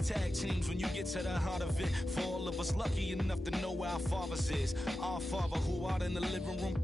is tag teams when you get to the heart of it. For all of us lucky enough to know where our fathers is. Our Father who out in the living room,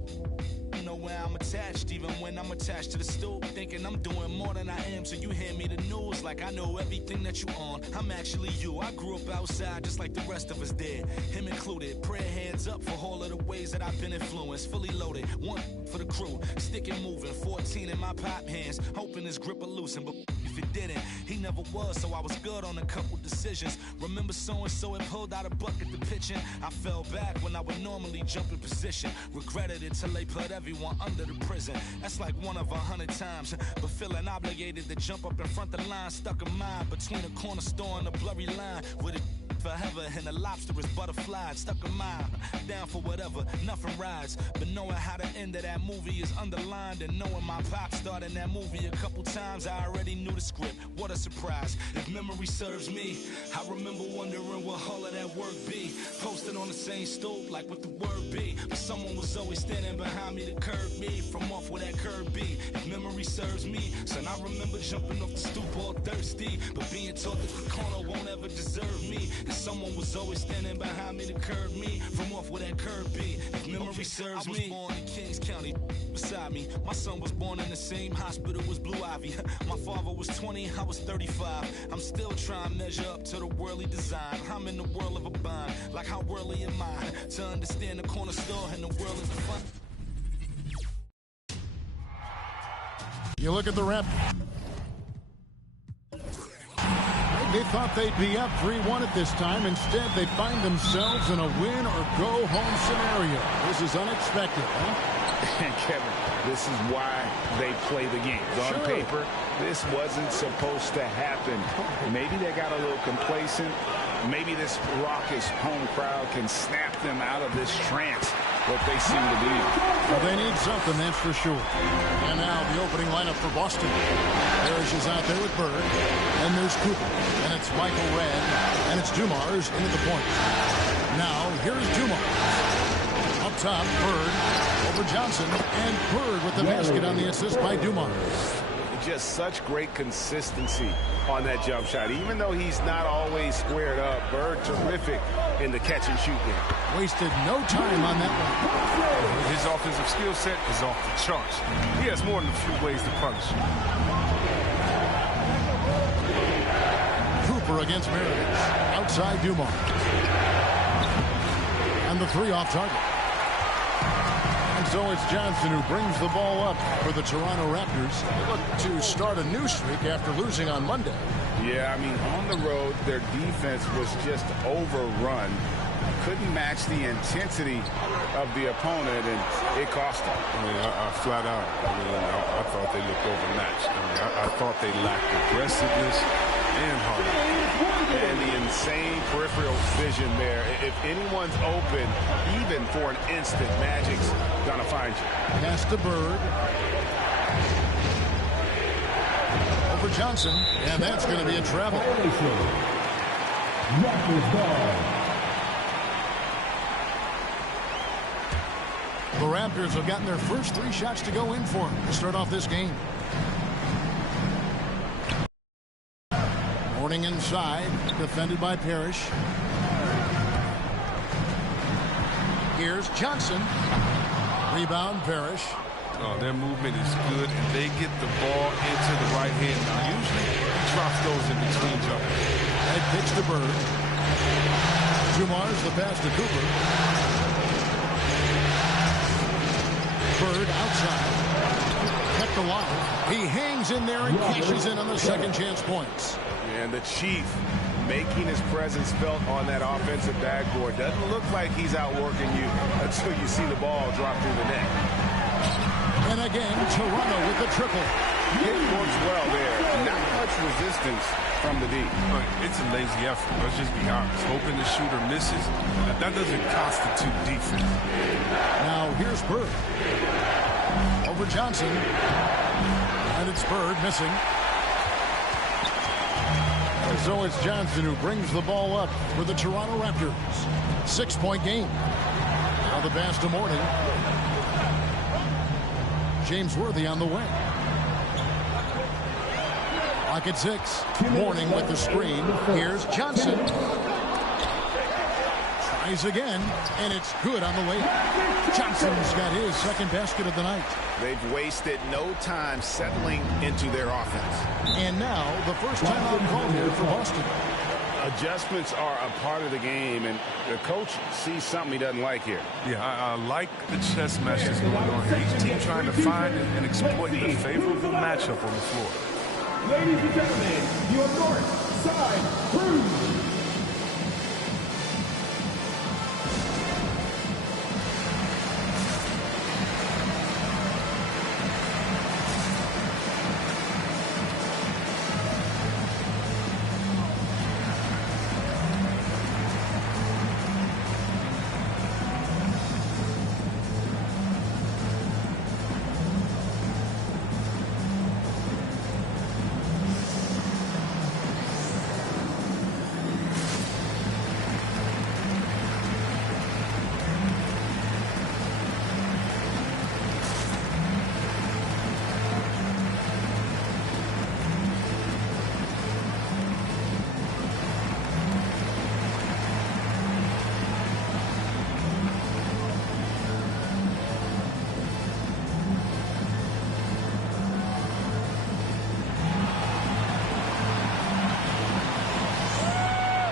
know where I'm attached, even when I'm attached to the stool, thinking I'm doing more than I am. So you hand me the news like I know everything that you on. I'm actually you. I grew up outside just like the rest of us did, him included. Prayer hands up for all of the ways that I've been influenced. Fully loaded, one for the crew, stick it moving. 14 in my pop hands, hoping his grip will loosen, but if it didn't, he never was. So I was good on a couple decisions. Remember so-and-so had pulled out a bucket to pitching. I fell back when I would normally jump in position. Regretted it till they put everyone under the prison. That's like 1 of 100 times. But feeling obligated to jump up in front of the line, stuck a mind between a corner store and a blurry line. With it forever and the lobster is butterfly. Stuck a mile, down for whatever, nothing rides. But knowing how the end of that movie is underlined, and knowing my pop starred in that movie a couple times, I already knew the script. What a surprise. If memory serves me, I remember wondering what all of that work be. Posted on the same stoop like what the word be. But someone was always standing behind me to curb me from off where that curb be. If memory serves me, son, I remember jumping off the stoop all thirsty, but being taught that the corner won't ever deserve me. And someone was always standing behind me to curb me from off where that curb be. If memory serves me, I was born in Kings County, beside me. My son was born in the same hospital as Blue Ivy. My father was 20, I was 35. I'm still trying to measure up to the worldly design. I'm in the world of a bind, like how worldly am I to understand the corner store and the world is defined. You look at the rep. They thought they'd be up 3-1 at this time. Instead, they find themselves in a win or go home scenario. This is unexpected, huh? And Kevin, this is why they play the game. On paper, this wasn't supposed to happen. Maybe they got a little complacent. Maybe this raucous home crowd can snap them out of this trance that they seem to be. Well, they need something, that's for sure. And now the opening lineup for Boston. Parrish is out there with Bird. And there's Cooper. And it's Michael Redd. And it's Dumars into the point. Now, here's Dumars. Up top, Bird over Johnson. And Bird with the basket on the assist by Dumars. Just such great consistency on that jump shot. Even though he's not always squared up, Bird terrific in the catch and shoot game. Wasted no time on that one. His offensive skill set is off the charts. He has more than a few ways to punish. Cooper against Meredith. Outside Dumars. And the three off target. And so it's Johnson who brings the ball up for the Toronto Raptors. They look to start a new streak after losing on Monday. Yeah, I mean, on the road, their defense was just overrun. Couldn't match the intensity of the opponent, and it cost them. I mean, I flat out, I thought they looked overmatched. I thought they lacked aggressiveness and heart. And the insane peripheral vision there. If anyone's open, even for an instant, Magic's gonna find you. Pass to Bird. Over Johnson, and that's going to be a travel. The Raptors have gotten their first 3 shots to go in for them to start off this game. Morning inside, defended by Parrish. Here's Johnson. Rebound, Parrish. Oh, their movement is good, and they get the ball into the right hand. Usually, he drops those in between jumpers. Head pitch to Bird. Dumars the pass to Cooper. Bird outside. Kept alive. He hangs in there and cashes in on the second chance points. And the Chief making his presence felt on that offensive backboard. Doesn't look like he's outworking you until you see the ball drop through the net. And again, Toronto with the triple. It works well there. Not much resistance from the D. It's a lazy effort. Let's just be honest. Hoping the shooter misses, that doesn't constitute defense. Now here's Bird. Over Johnson. And it's Bird missing. And so it's Johnson who brings the ball up for the Toronto Raptors. 6-point game. Now the pass to Morning. James Worthy on the wing. Clock at 6. Mourning with the screen. Here's Johnson. Tries again, and it's good on the way. Johnson's got his second basket of the night. They've wasted no time settling into their offense. And now the first timeout called here for Boston. Adjustments are a part of the game, and the coach sees something he doesn't like here. Yeah, I like the chess match that's going on here. Each team trying to find and exploit the favorable matchup on the floor. Ladies and gentlemen, your north side crew.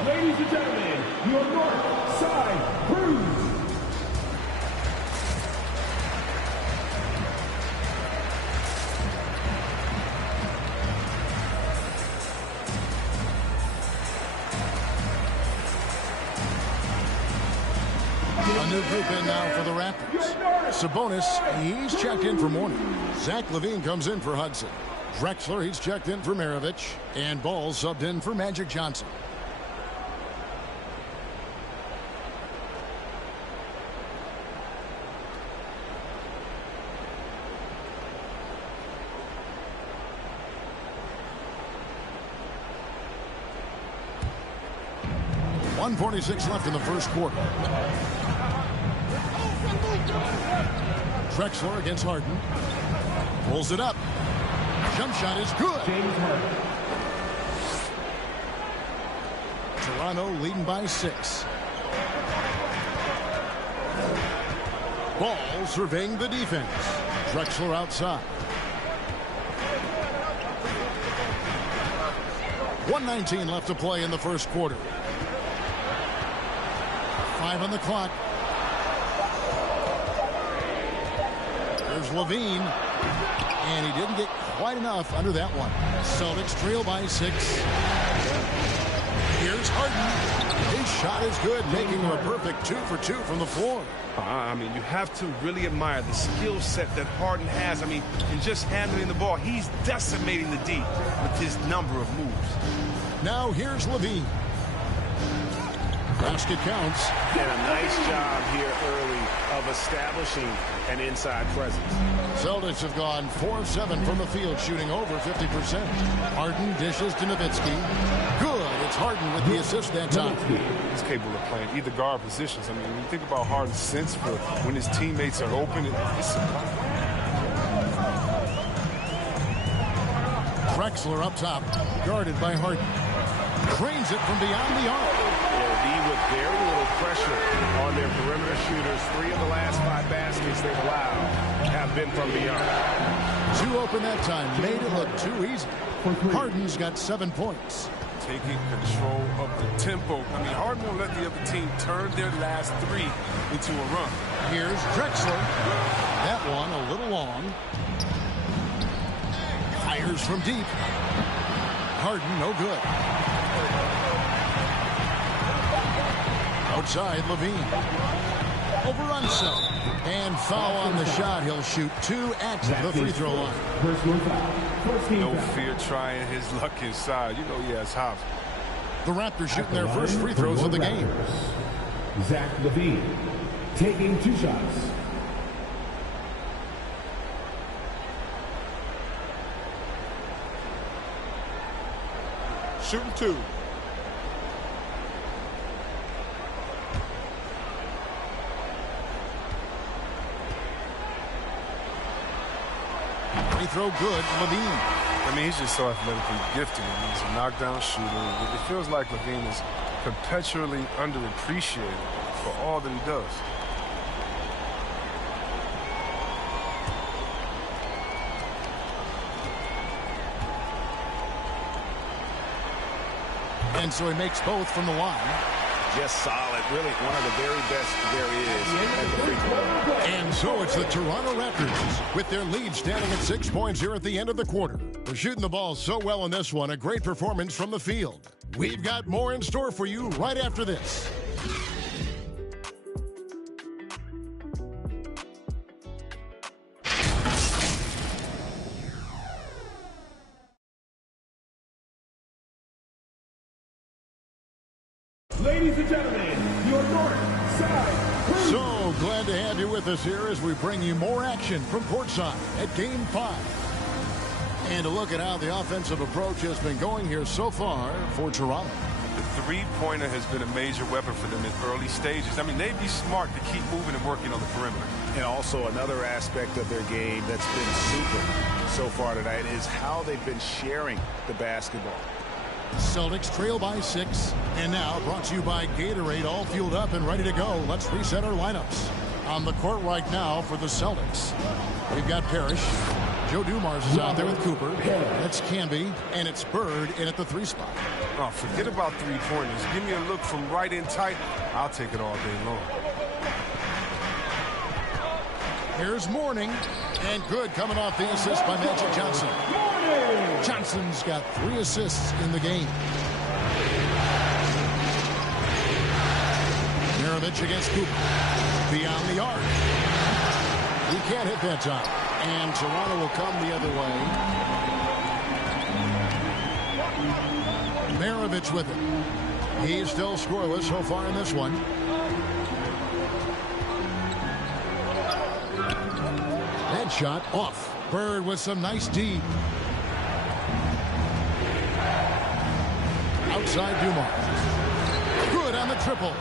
Ladies and gentlemen, your north side crews. A new group in now for the Raptors. Sabonis, he's checked in for Mourning. Zach LaVine comes in for Hudson. Drexler, he's checked in for Maravich. And Ball subbed in for Magic Johnson. .146 left in the first quarter. Drexler against Harden. Pulls it up. Jump shot is good. Toronto leading by 6. Ball surveying the defense. Drexler outside. 1:19 left to play in the first quarter. 5 on the clock. There's LaVine. And he didn't get quite enough under that one. Celtics trail by 6. Here's Harden. His shot is good, making him a perfect 2 for 2 from the floor. I mean, you have to really admire the skill set that Harden has. I mean, in just handling the ball, he's decimating the D with his number of moves. Now here's LaVine. Basket counts. And a nice job here early of establishing an inside presence. Celtics have gone 4 of 7 from the field, shooting over 50%. Harden dishes to Nowitzki. Good. It's Harden with the assist that time. He's capable of playing either guard positions. I mean, when you think about Harden's sense for when his teammates are open, it's surprising. Drexler up top, guarded by Harden. Trains it from beyond the arc. With very little pressure on their perimeter shooters. 3 of the last 5 baskets they've allowed have been from beyond. 2 open that time. Made it look too easy. Harden's got 7 points. Taking control of the tempo. I mean, Harden won't let the other team turn their last 3 into a run. Here's Drexler. That one a little long. Fires from deep. Harden, no good. Outside, LaVine. Overruns some. And foul on the shot. He'll shoot 2 at the free throw line. No fear trying his luck inside. You know he has hops. The Raptors shooting their first free throws of the game. Zach LaVine taking 2 shots. Shooting 2. Free throw good. LaVine. I mean, he's just so athletically gifted. I mean, he's a knockdown shooter. It feels like LaVine is perpetually underappreciated for all that he does. And so he makes both from the line. Just solid. Really one of the very best there is at the free throw. And so it's the Toronto Raptors with their lead standing at 6 points here at the end of the quarter. They're shooting the ball so well in this one. A great performance from the field. We've got more in store for you right after this. Ladies and gentlemen, your North Side Crew. So glad to have you with us here as we bring you more action from courtside at Game 5. And to look at how the offensive approach has been going here so far for Toronto. The three-pointer has been a major weapon for them in early stages. I mean, they'd be smart to keep moving and working on the perimeter. And also another aspect of their game that's been super so far tonight is how they've been sharing the basketball. Celtics trail by 6. And now brought to you by Gatorade, all fueled up and ready to go. Let's reset our lineups. On the court right now for the Celtics, we've got Parrish. Joe Dumars is out there with Cooper. That's Camby, and it's Bird in at the 3 spot. Oh, forget about three-pointers. Give me a look from right in tight. I'll take it all day long. Here's Mourning, and good coming off the assist by Magic Johnson. Johnson's got 3 assists in the game. Maravich against Cooper. Beyond the arc. He can't hit that time. And Toronto will come the other way. Maravich with it. He's still scoreless so far in this one. That shot off. Bird with some nice D. Outside Dumars. Good on the triple.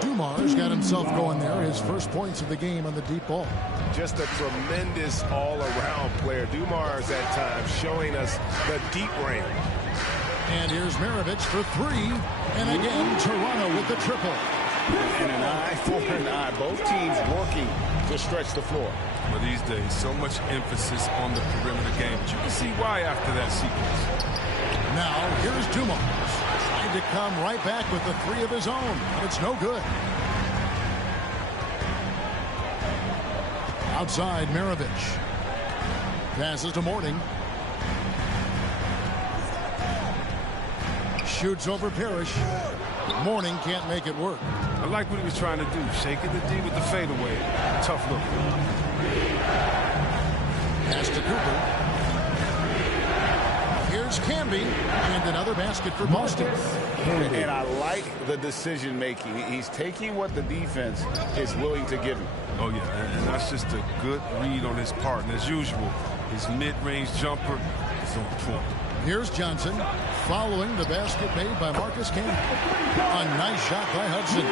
Dumars got himself going there. His first points of the game on the deep ball. Just a tremendous all-around player. Dumars at times showing us the deep range. And here's Maravich for 3. And again, Toronto with the triple. And an eye for an eye. Both teams working to stretch the floor. But these days, so much emphasis on the perimeter game. But you can see why after that sequence. Now, here's Dumars. Trying to come right back with the 3 of his own. But it's no good. Outside, Maravich. Passes to Mourning. Shoots over Parrish. Mourning can't make it work. I like what he was trying to do. Shaking the D with the fadeaway. Tough look. Pass to Cooper. Here's Camby. And another basket for Boston. And I like the decision making. He's taking what the defense is willing to give him. Oh, yeah, and that's just a good read on his part. And as usual, his mid-range jumper is on point. Here's Johnson following the basket made by Marcus Camby. A nice shot by Hudson.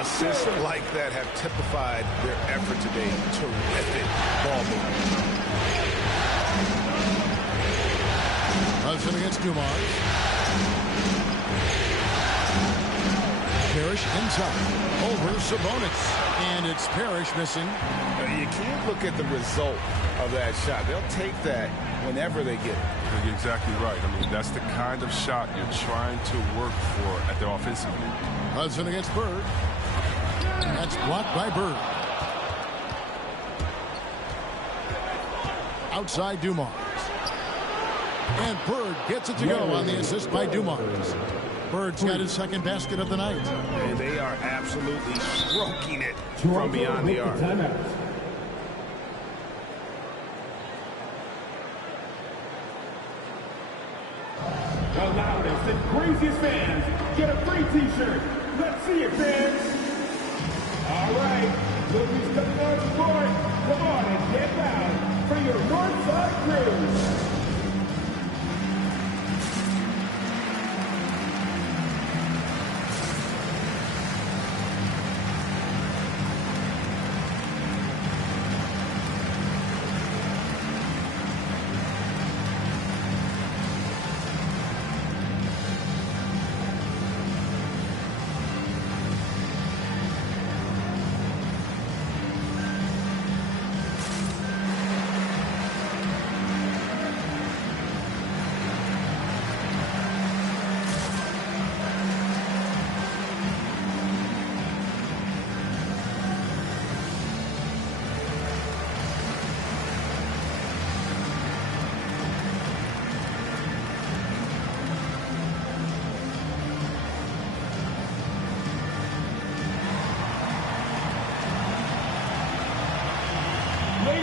Assists like that have typified their effort today. Terrific ball movement. Hudson against Dumars. Parrish inside. Over Sabonis. And it's Parrish missing. You can't look at the result of that shot. They'll take that whenever they get it. You're exactly right. I mean, that's the kind of shot you're trying to work for at the offensive end. Hudson against Bird. That's blocked by Bird. Outside Dumars. And Bird gets it to go on the assist by Dumars. Bird's got his second basket of the night. And they are absolutely stroking it from beyond the arc. The loudest and craziest fans get a free t-shirt. Let's see it, fans. All right, look who's coming on the court. Come on and get loud for your Northside Crew.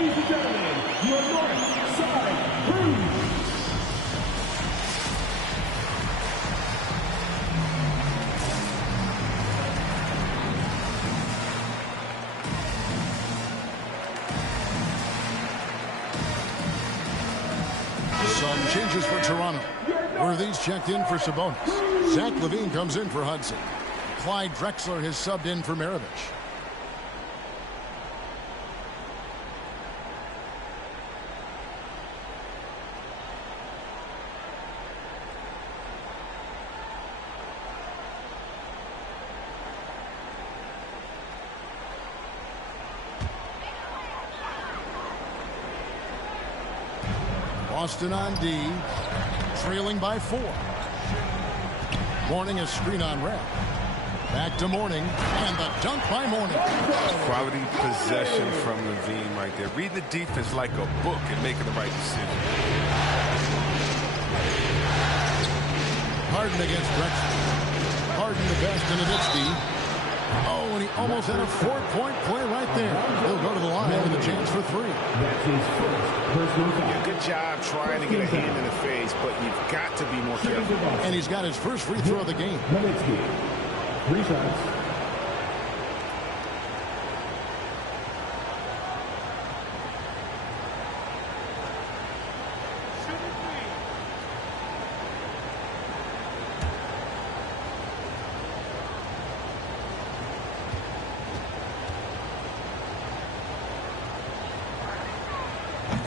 Ladies and gentlemen, your North Side Rouge. Some changes for Toronto. Worthy's checked in for Sabonis. Zach LaVine comes in for Hudson. Clyde Drexler has subbed in for Maravich. Boston on D, trailing by 4. Mourning a screen on Red. Back to Mourning, and the dunk by Mourning. Quality possession from LaVine right there. Read the defense like a book and making the right decision. Harden against Drexler. Harden the best in a D. Oh, and he almost had a 4-point play right there. He'll go to the line with a chance for 3. That's his first personal foul. Good job trying to get a hand in the face, but you've got to be more careful. And he's got his first free throw of the game. Nowitzki. 3 shots.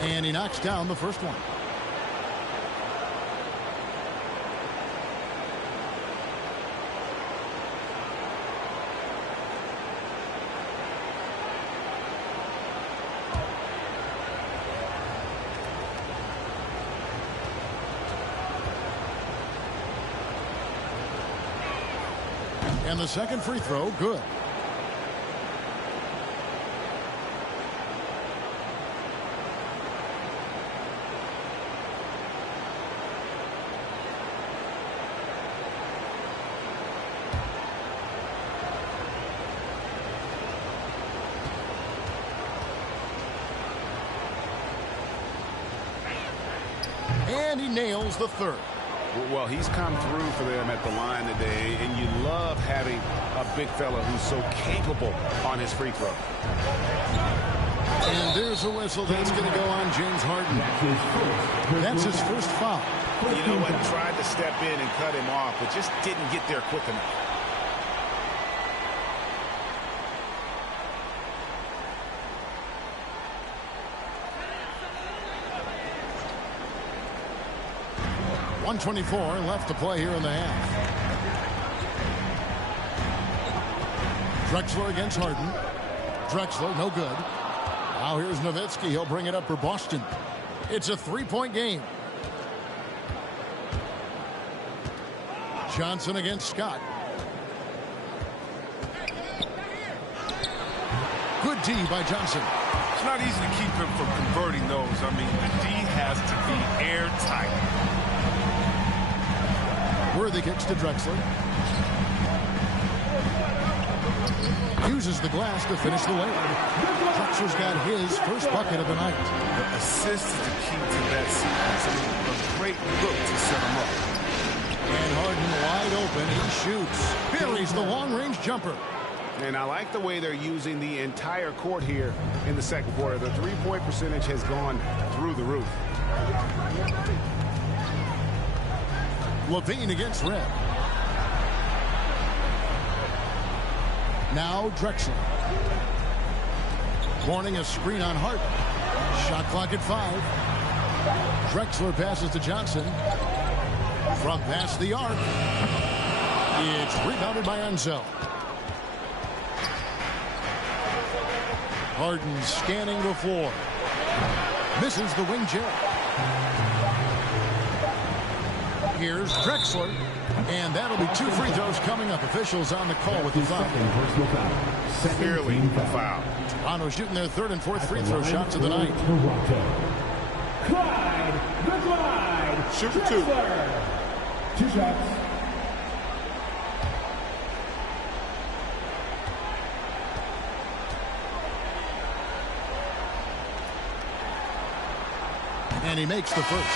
And he knocks down the first one. And the second free throw, good. And he nails the third. Well, he's come through for them at the line today, and you love having a big fella who's so capable on his free throw. And there's a whistle that's going to go on James Harden. That's his first foul. You know what? Tried to step in and cut him off, but just didn't get there quick enough. .124 left to play here in the half. Drexler against Harden. Drexler, no good. Now here's Nowitzki. He'll bring it up for Boston. It's a 3-point game. Johnson against Scott. Good D by Johnson. It's not easy to keep him from converting those. I mean, the D has to be airtight. Worthy kicks to Drexler. Uses the glass to finish the layup. Drexler's got his first bucket of the night. The assist is the key to that sequence. A great look to set him up. And Harden wide open. He shoots. Buries the long-range jumper. And I like the way they're using the entire court here in the second quarter. The three-point percentage has gone through the roof. LaVine against Red. Now Drexler. Mourning a screen on Harden. Shot clock at 5. Drexler passes to Johnson. From past the arc. It's rebounded by Ansel. Harden scanning the floor. Misses the wing jet. Here's Drexler. And that'll be 2 free throws coming up. Officials on the call with the foul. Clearly a foul. Toronto shooting their 3rd and 4th free throw shots of the night. Clyde, the Glide. Shoot for 2. 2 shots. And he makes the first.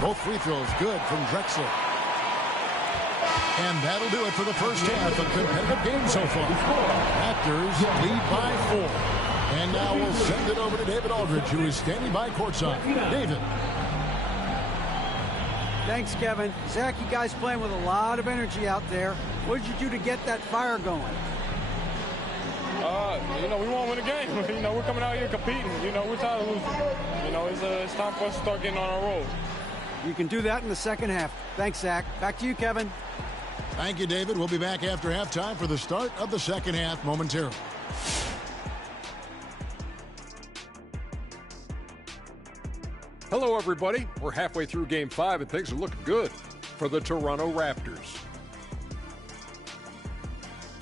Both free throws good from Drexler. And that'll do it for the first half. A competitive game so far. Raptors lead by 4. And now we'll send it over to David Aldridge, who is standing by courtside. David. Thanks, Kevin. Zach, you guys playing with a lot of energy out there. What did you do to get that fire going? We want to win the game. We're coming out here competing. We're tired of losing. It's time for us to start getting on our roll. You can do that in the second half. Thanks, Zach. Back to you, Kevin. Thank you, David. We'll be back after halftime for the start of the second half momentarily. Hello, everybody. We're halfway through Game 5, and things are looking good for the Toronto Raptors.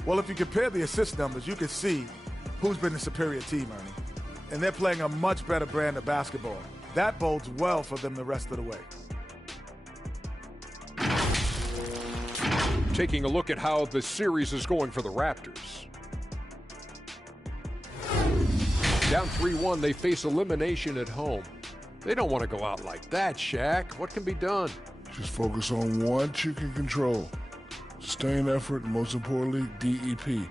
Well, if you compare the assist numbers, you can see who's been the superior team, Ernie. And they're playing a much better brand of basketball. That bodes well for them the rest of the way. Taking a look at how the series is going for the Raptors. Down 3-1, they face elimination at home. They don't want to go out like that, Shaq. What can be done? Just focus on what you can control. Sustained effort, and most importantly, DEP.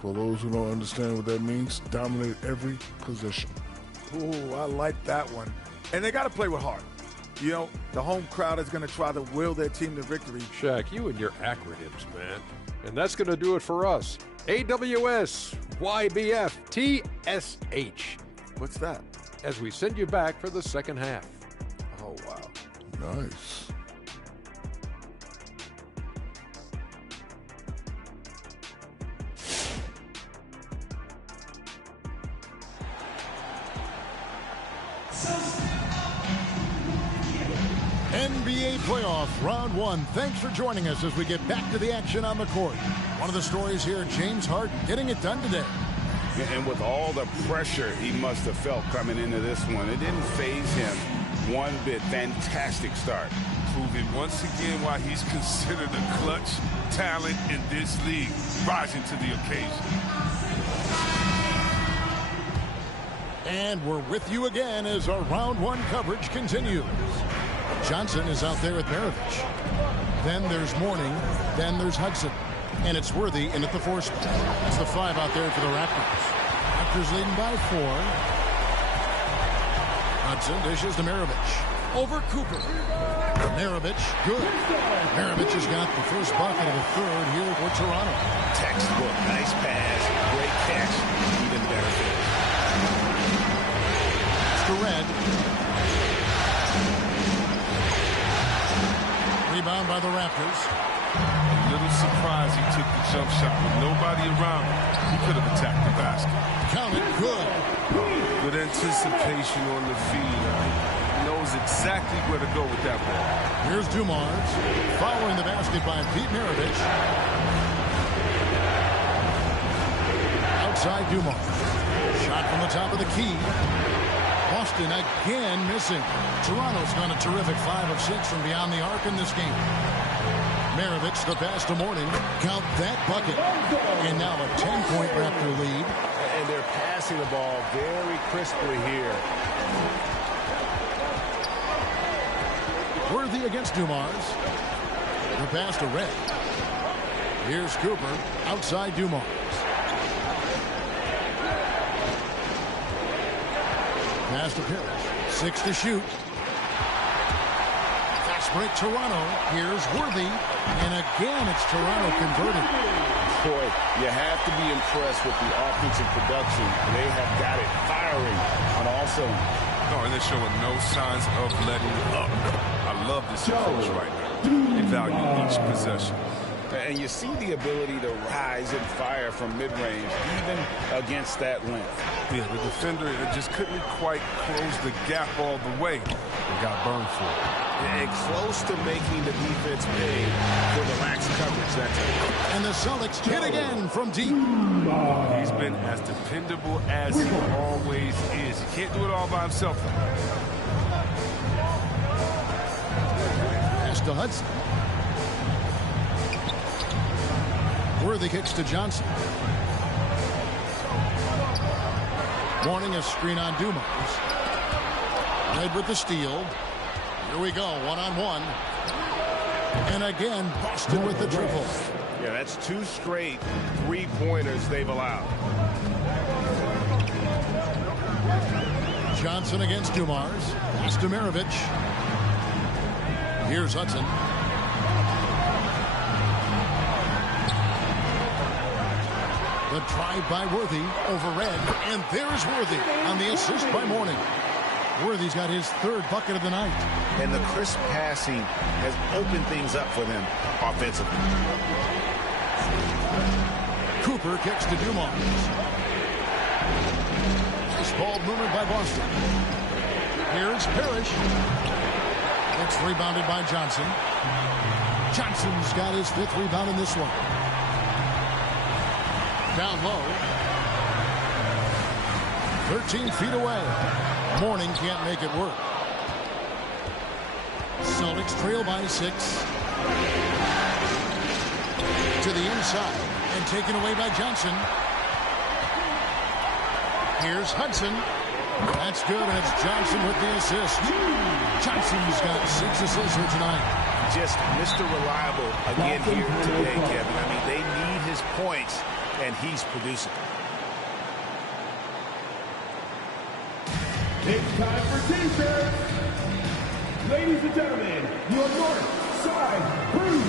For those who don't understand what that means, dominate every position. Ooh, I like that one. And they got to play with heart. The home crowd is going to try to will their team to victory. Shaq, you and your acronyms, man. And that's going to do it for us. AWS, YBF, TSH. What's that? As we send you back for the second half. Oh, wow. Nice. NBA playoff round 1. Thanks for joining us as we get back to the action on the court. One of the stories here, James Harden getting it done today. And with all the pressure he must have felt coming into this one, it didn't faze him one bit. Fantastic start. Proving once again why he's considered a clutch talent in this league, rising to the occasion. And we're with you again as our round 1 coverage continues. Johnson is out there with Maravich. Then there's Mourning. Then there's Hudson. And it's Worthy in at the 4 spot. That's the 5 out there for the Raptors. Raptors leading by 4. Hudson dishes to Maravich. Over Cooper. Maravich, good. Maravich has got the first bucket of the third here for Toronto. Textbook, nice pass, great catch, even better finish. To Red. Rebound by the Raptors. A little surprised he took the jump shot with nobody around him. He could have attacked the basket. Count it, good. Good anticipation on the feed. He knows exactly where to go with that ball. Here's Dumars following the basket by Pete Maravich. Outside Dumars. Shot from the top of the key. Boston again missing. Toronto's gone a terrific 5 of 6 from beyond the arc in this game. Maravich the pass to Mourning. Count that bucket. And now a 10-point Raptor lead. And they're passing the ball very crisply here. Worthy against Dumars. The pass to Red. Here's Cooper outside Dumars. Pass to Parrish. 6 to shoot. Fast break Toronto. Here's Worthy. And again, it's Toronto converting. Boy, you have to be impressed with the offensive production. They have got it firing on all cylinders. No, and they're showing no signs of letting up. I love this approach right now. They value each possession. And you see the ability to rise and fire from mid-range, even against that length. Yeah, the defender just couldn't quite close the gap all the way and got burned for it. And close to making the defense pay for the lax coverage that time. And the Celtics hit again from deep. He's been as dependable as he always is. He can't do it all by himself. Pass to Hudson. Worthy kicks to Johnson. Warning, a screen on Dumars. Led with the steal. Here we go, one-on-one. And again, Boston with the triple. Yeah, that's 2 straight 3-pointers they've allowed. Johnson against Dumars. Pass to Maravich. Here's Hudson. The drive by Worthy over Red, and there's Worthy on the assist by Mourning. Worthy's got his 3rd bucket of the night. And the crisp passing has opened things up for them offensively. Cooper kicks to Dumars. Nice ball movement by Boston. Here's Parrish. It's rebounded by Johnson. Johnson's got his 5th rebound in this one. Down low. 13 feet away. Mourning can't make it work. Celtics trail by 6. To the inside and taken away by Johnson. Here's Hudson. That's good, and it's Johnson with the assist. Johnson's got 6 assists here tonight. Just Mr. Reliable again here today, Kevin. I mean, they need his points, and he's producing. It's time for T-shirts. Ladies and gentlemen, your North Side Crew.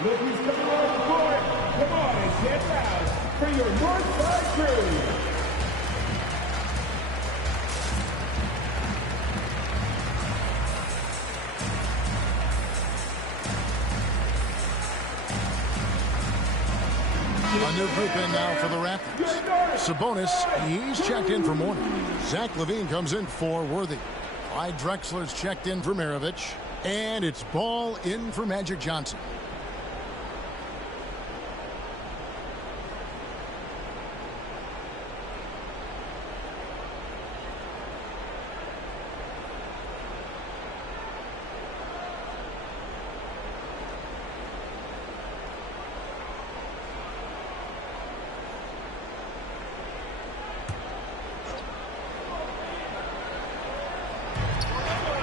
Look who's coming on the court. Come on and get loud for your Northside Crew. A new group in now for the Raptors. Sabonis, he's checked in for Mourning. Zach LaVine comes in for Worthy. Clyde Drexler's checked in for Maravich. And it's ball in for Magic Johnson.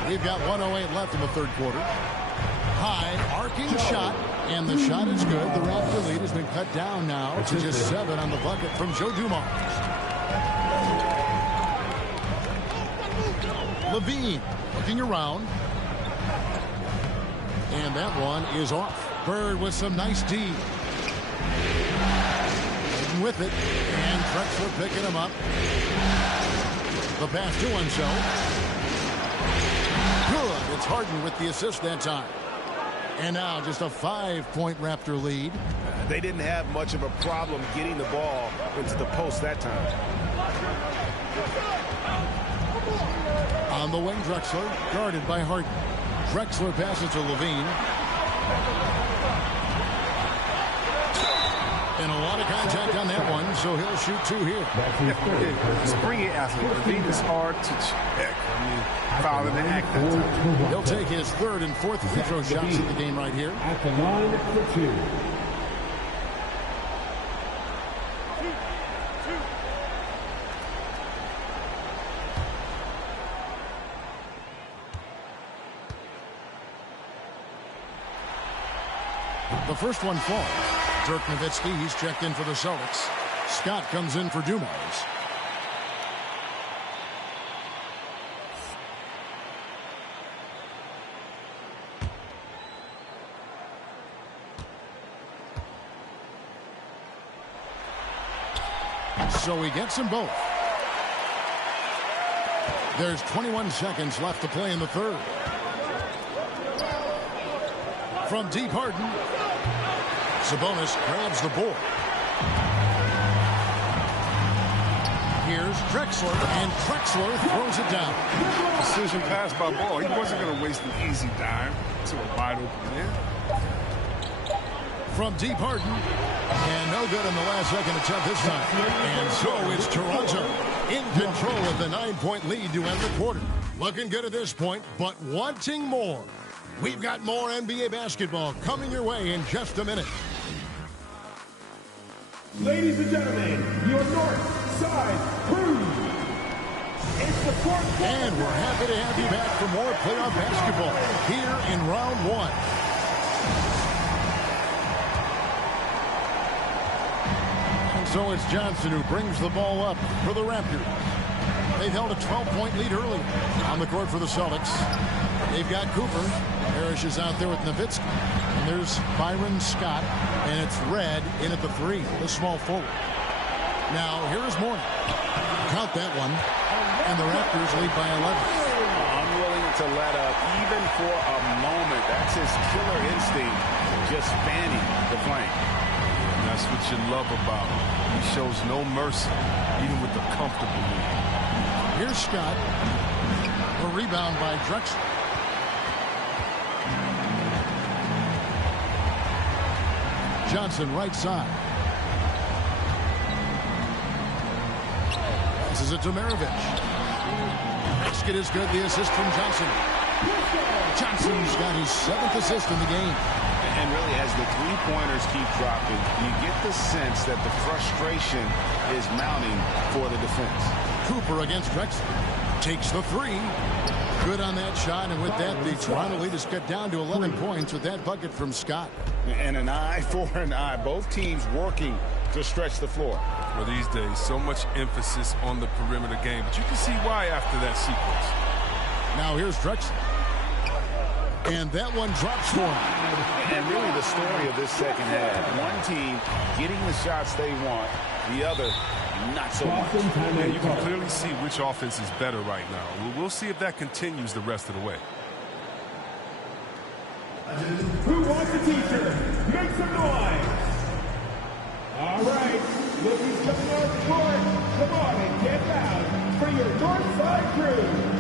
We've got 1:08 left in the third quarter. High arcing shot, and the shot is good. The Raptor lead has been cut down now to just 7 on the bucket from Joe Dumars. LaVine looking around. And that one is off. Bird with some nice D. With it, and Drexler picking him up. The pass to himself. Good. It's Harden with the assist that time. And now just a 5-point Raptor lead. They didn't have much of a problem getting the ball into the post that time. On the wing, Drexler guarded by Harden. Drexler passes to Levine. And a lot of contact on that one, so he'll shoot 2 here. Springy athlete. Levine is hard to check. I mean, foul in the act that time. He'll take his 3rd and 4th free throw shots in the game right here. At the line for 2. The first one falls. Dirk Nowitzki, he's checked in for the Celtics. Scott comes in for Dumars. So he gets them both. There's 21 seconds left to play in the 3rd. From deep Harden. Sabonis grabs the board. Here's Drexler, and Drexler throws it down. Precision pass by Ball. He wasn't going to waste an easy dime to a wide open man. From deep Harden. And no good in the last second attempt this time. And so it's Toronto in control of the 9-point lead to end the quarter. Looking good at this point, but wanting more. We've got more NBA basketball coming your way in just a minute. Ladies and gentlemen, your North Side Crew. It's the 4th quarter. And we're happy to have you back for more playoff basketball here in round 1. And so it's Johnson who brings the ball up for the Raptors. They've held a 12-point lead early on the court for the Celtics. They've got Cooper. Parrish is out there with Nowitzki. And there's Byron Scott. And it's Red in at the 3, the small forward. Now, here's Mourning. Count that one. And the Raptors lead by 11. Unwilling to let up, even for a moment. That's his killer instinct, just fanning the flame. And that's what you love about him. He shows no mercy, even with the comfortable lead. Here's Scott. A rebound by Drexler. Johnson right side. This is it to Maravich. Basket is good. The assist from Johnson. Johnson's got his 7th assist in the game. And really, as the 3-pointers keep dropping, you get the sense that the frustration is mounting for the defense. Cooper against Drexler. Takes the 3. Good on that shot, and with that, the Toronto lead is cut down to 11 points with that bucket from Scott. And an eye for an eye. Both teams working to stretch the floor. Well, these days, so much emphasis on the perimeter game, but you can see why after that sequence. Now here's Drexler. And that one drops for him. And really the story of this second half. One team getting the shots they want, the other not so much. Yeah, you can clearly see which offense is better right now. We'll see if that continues the rest of the way. Who wants a t-shirt? Make some noise. All right, look who's coming on the court. Come on and get loud for your North Side Crew.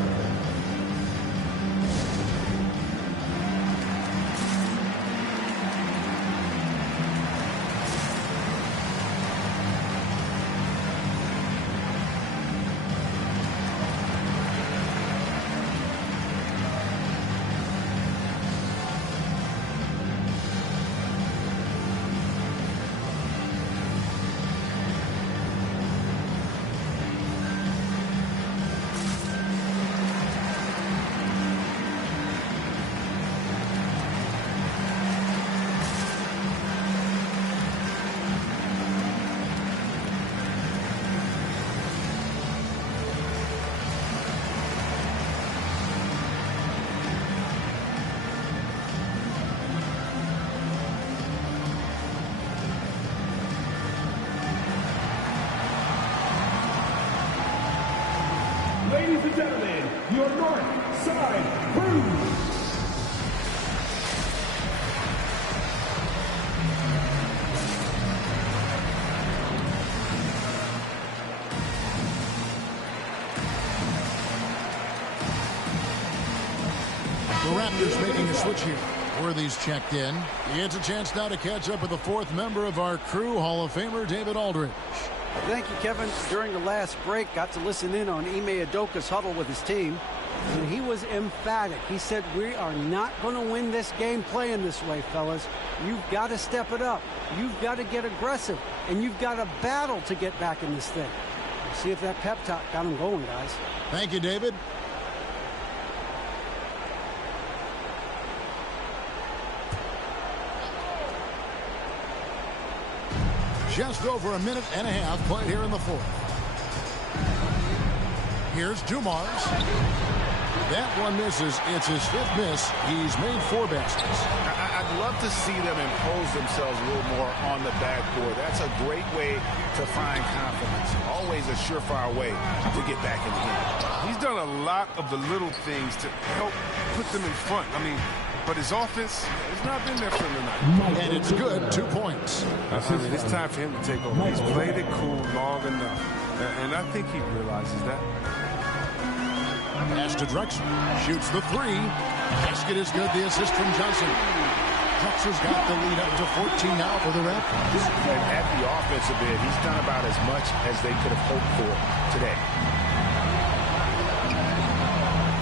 Ladies and gentlemen, your North Side Crew. The Raptors making a switch here. Worthy's checked in. He gets a chance now to catch up with the fourth member of our crew, Hall of Famer David Aldridge. Thank you, Kevin. During the last break, got to listen in on Ime Udoka's huddle with his team. And he was emphatic. He said, we are not going to win this game playing this way, fellas. You've got to step it up. You've got to get aggressive. And you've got to battle to get back in this thing. See if that pep talk got him going, guys. Thank you, David. Just over a minute and a half played here in the fourth. Here's Dumars. That one misses. It's his fifth miss. He's made 4 baskets. I'd love to see them impose themselves a little more on the backboard. That's a great way to find confidence. Always a surefire way to get back in the game. He's done a lot of the little things to help put them in front. I mean, but his offense has not been there for him tonight. And it's good. 2 points. It's time for him to take over. He's played it cool long enough. And I think he realizes that. Pass to Drexler. Shoots the 3. Basket is good. The assist from Johnson. Drexler's got the lead up to 14 now for the Raptors. And at the offensive end, he's done about as much as they could have hoped for today.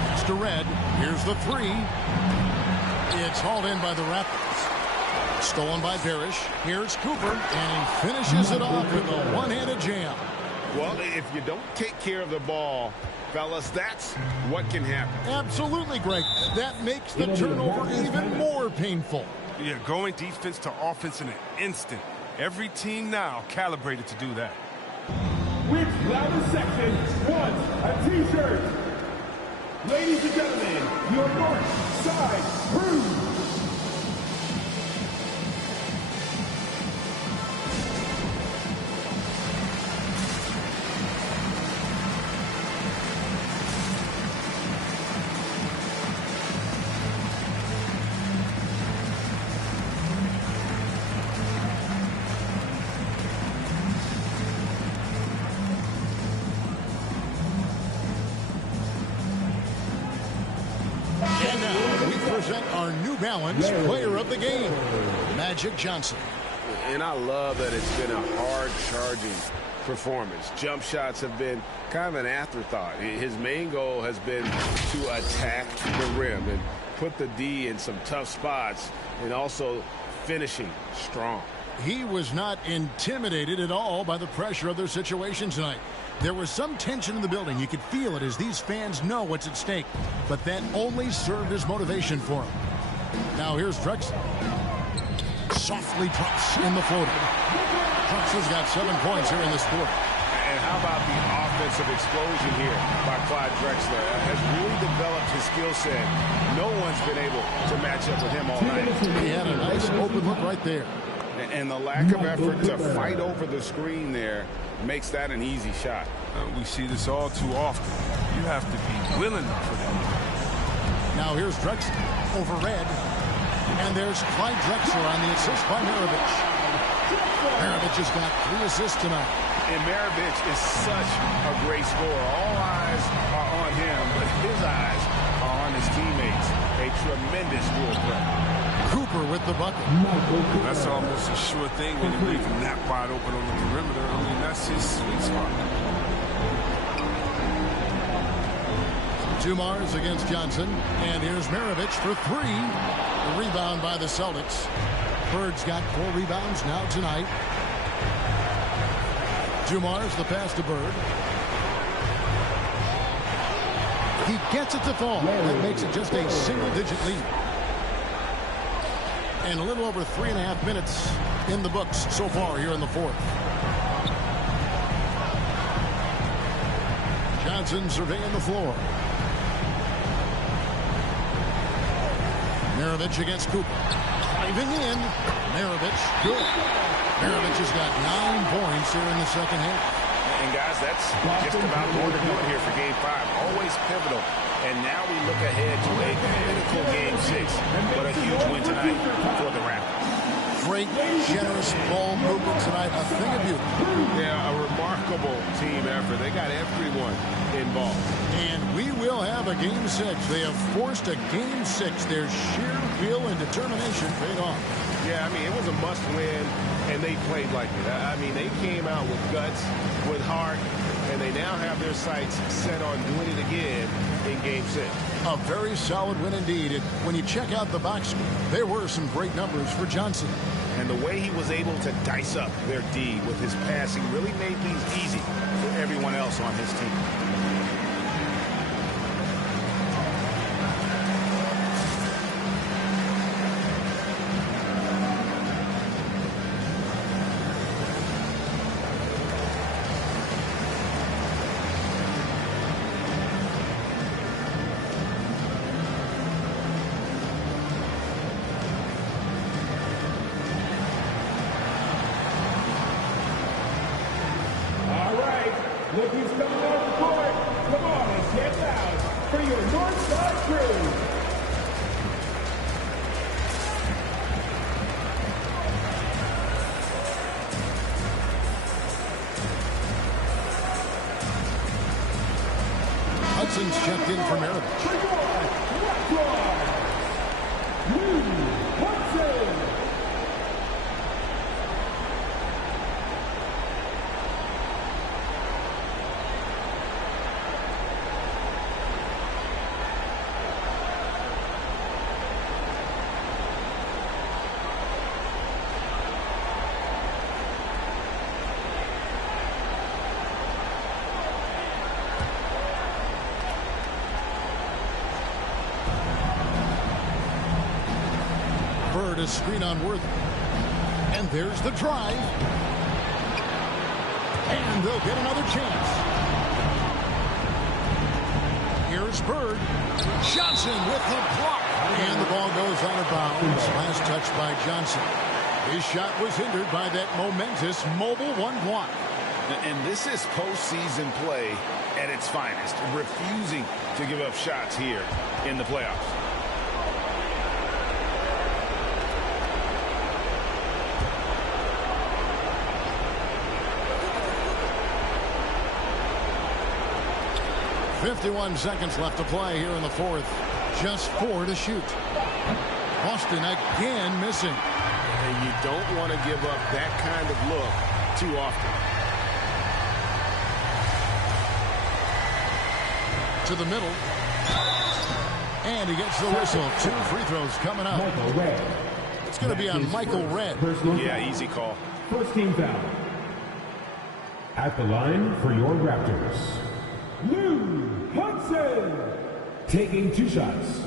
Pass to Red. Here's the 3. It's hauled in by the Raptors. Stolen by Parrish. Here's Cooper, and he finishes it off with a one-handed jam. Well, if you don't take care of the ball, fellas, that's what can happen. Absolutely, Greg. That makes the turnover even more painful. Yeah, going defense to offense in an instant. Every team now calibrated to do that. Which loudest section wants a T-shirt? Ladies and gentlemen, your North Side Crew. Our New Balance player of the game, Magic Johnson. And I love that it's been a hard-charging performance. Jump shots have been kind of an afterthought. His main goal has been to attack the rim and put the D in some tough spots and also finishing strong. He was not intimidated at all by the pressure of their situation tonight. There was some tension in the building. You could feel it as these fans know what's at stake. But that only served as motivation for him. Now here's Drexler. Softly drops in the floater. Drexler's got 7 points here in this quarter. And how about the offensive explosion here by Clyde Drexler? Has really developed his skill set. No one's been able to match up with him all night. He had a nice open look right there. And the lack of effort to fight over the screen there makes that an easy shot. We see this all too often. You have to be willing for that. Now here's Drexler over Red. And there's Clyde Drexler on the assist by Maravich. Maravich has got 3 assists tonight. And Maravich is such a great scorer. All eyes are on him, but his eyes are on his teammates. A tremendous dual threat. Cooper with the bucket. That's almost a sure thing when you leave him that wide open on the perimeter. I mean, that's his sweet spot. Dumars against Johnson. And here's Maravich for 3. The rebound by the Celtics. Bird's got 4 rebounds now tonight. Dumars, the pass to Bird. He gets it to fall. That makes it just a single-digit lead. And a little over 3.5 minutes in the books so far here in the fourth. Johnson surveying the floor. Maravich against Cooper. Driving in. Maravich, good. Maravich has got 9 points here in the second half. And guys, that's just about what we're doing here for Game 5. Always pivotal. And now we look ahead to a critical Game 6. But a huge win tonight for the Raptors. Great, generous ball movement tonight. A thing of beauty. Yeah, a remarkable team effort. They got everyone involved. And we will have have a Game 6. They have forced a Game 6. Their sheer will and determination paid off. Yeah, I mean, it was a must-win, and they played like it. I mean, they came out with guts, with heart, and they now have their sights set on doing it again in Game 6. A very solid win indeed. And when you check out the box score, there were some great numbers for Johnson. And the way he was able to dice up their D with his passing really made things easy for everyone else on his team. Look who's coming off the court. Come on and get loud for your Northside crew. Hudson's checked in for Maryland. Hudson. Bird is screen on Worthy. And there's the drive. And they'll get another chance. Here's Bird. Johnson with the block. And the ball goes out of bounds. Last touch by Johnson. His shot was hindered by that momentous mobile one block. And this is postseason play at its finest, refusing to give up shots here in the playoffs. .51 seconds left to play here in the fourth. Just 4 to shoot. Boston again missing. And you don't want to give up that kind of look too often. To the middle. And he gets the whistle. 2 free throws coming up. It's going to be on Michael Redd. Yeah, easy call. First team foul. At the line for your Raptors, Lou Hudson, taking 2 shots.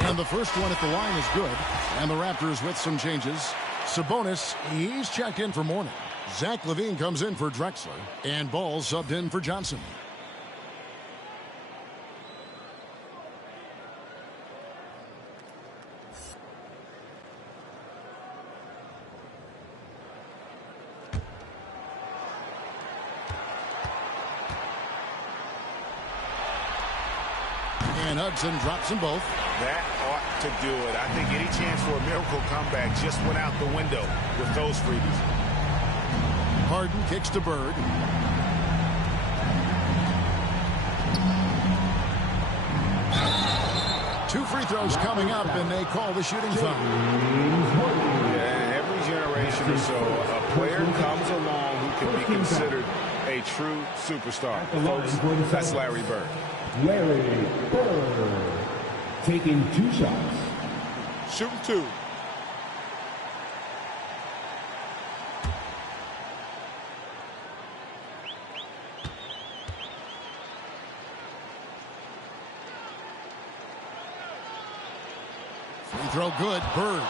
And the first one at the line is good. And the Raptors with some changes. Sabonis, he's checked in for Mourning. Zach LaVine comes in for Drexler. And Ball subbed in for Johnson. And Hudson drops them both. That ought to do it. I think any chance for a miracle comeback just went out the window with those freebies. Harden kicks to Bird. Two free throws coming up, and they call the shooting foul. Yeah, every generation or so, a player comes along who can be considered a true superstar. Folks, that's Larry Bird. Larry Bird, taking 2 shots. Shooting 2. Free throw good. Bird.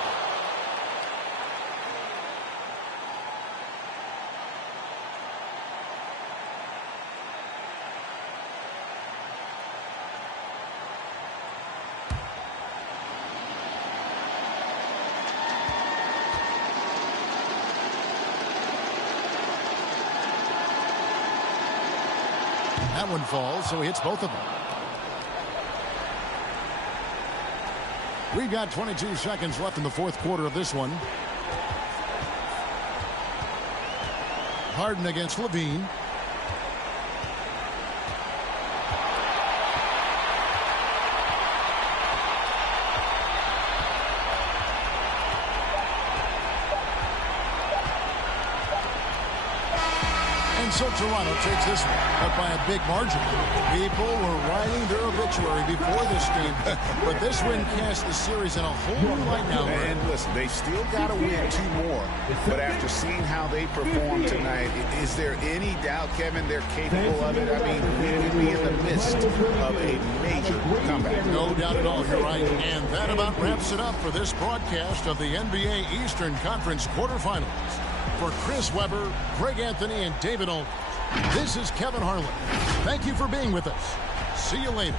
That one falls, so he hits both of them. We've got 22 seconds left in the fourth quarter of this one. Harden against Levine. So Toronto takes this one, but by a big margin. People were writing their obituary before this game, but this win cast the series in a whole new light now. And listen, they still got to win 2 more, but after seeing how they performed tonight, is there any doubt, Kevin, they're capable of it? I mean, we could be in the midst of a major comeback. No doubt at all, you're right. And that about wraps it up for this broadcast of the NBA Eastern Conference quarterfinals. For Chris Webber, Greg Anthony, and David Olney, this is Kevin Harlan. Thank you for being with us. See you later.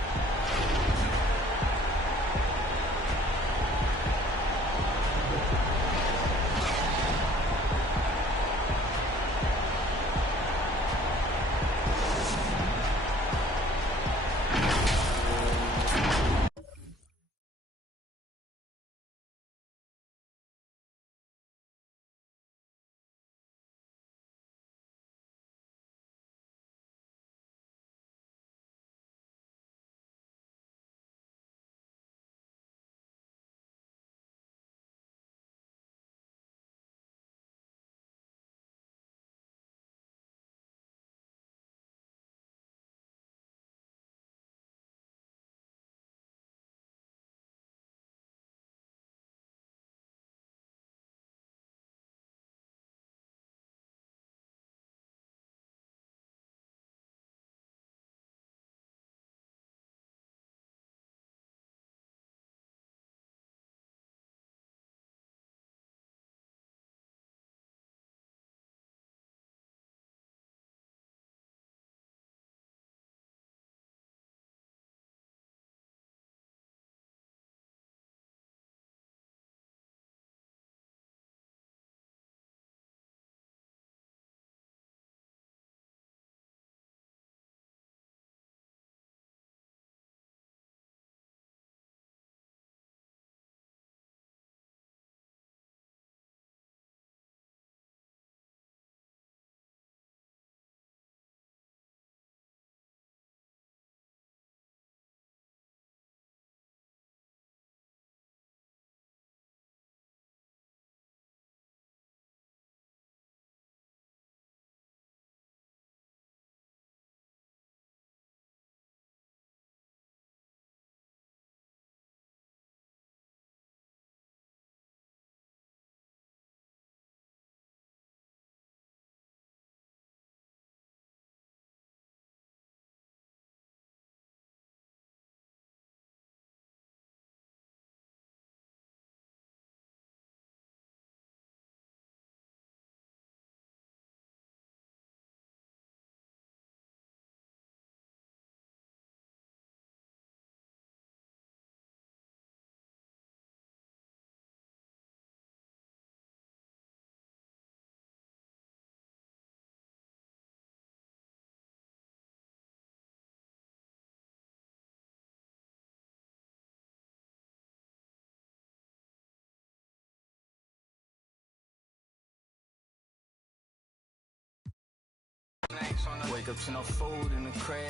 Wake up to no food in the crib.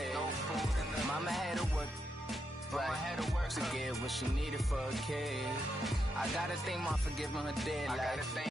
Mama had to work. To get what she needed for a kid. I gotta thank mom for giving her dead life.